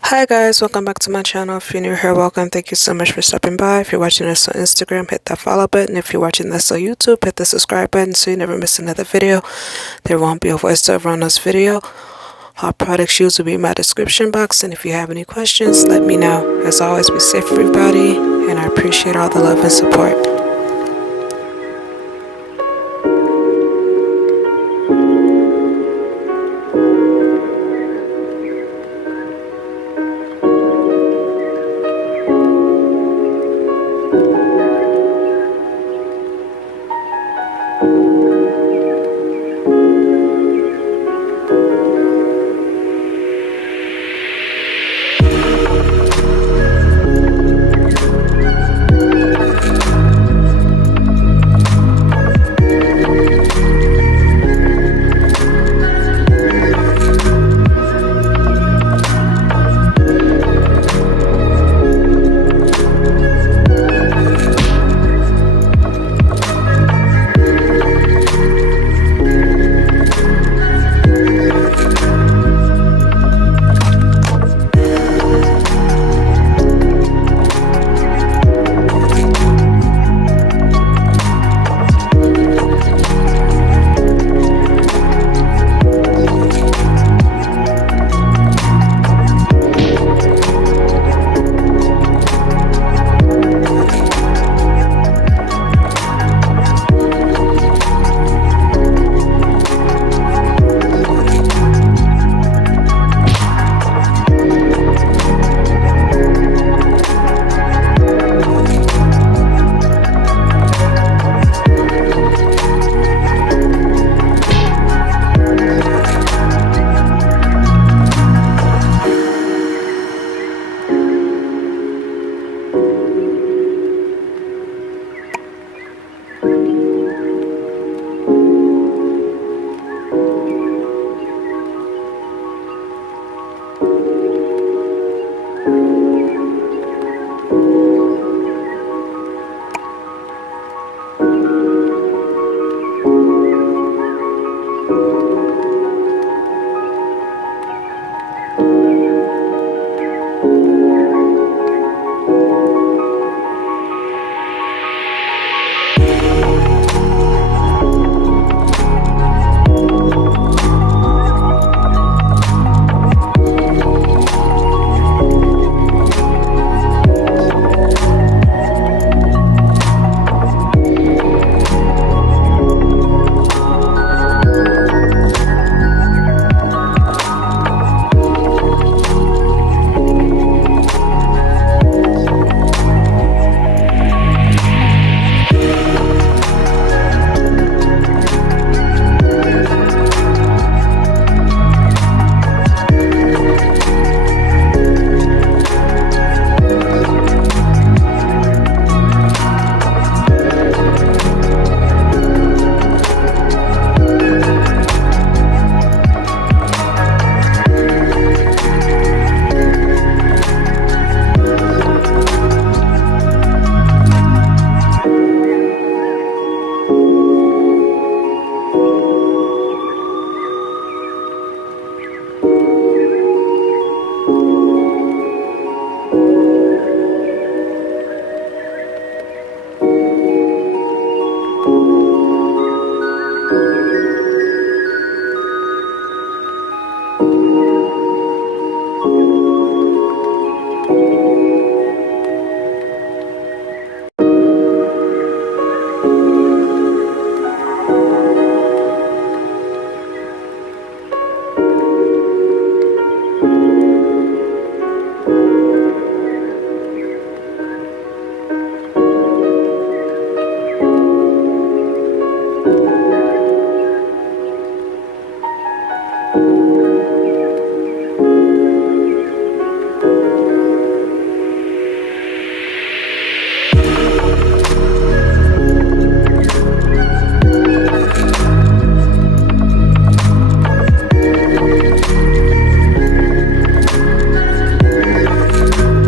Hi guys, welcome back to my channel. If you're new here, welcome. Thank you so much for stopping by. If you're watching this on Instagram, hit that follow button. If you're watching this on YouTube, hit the subscribe button so you never miss another video. There won't be a voiceover on this video. All products used will be in my description box, and if you have any questions, let me know. As always, be safe everybody, and I appreciate all the love and support.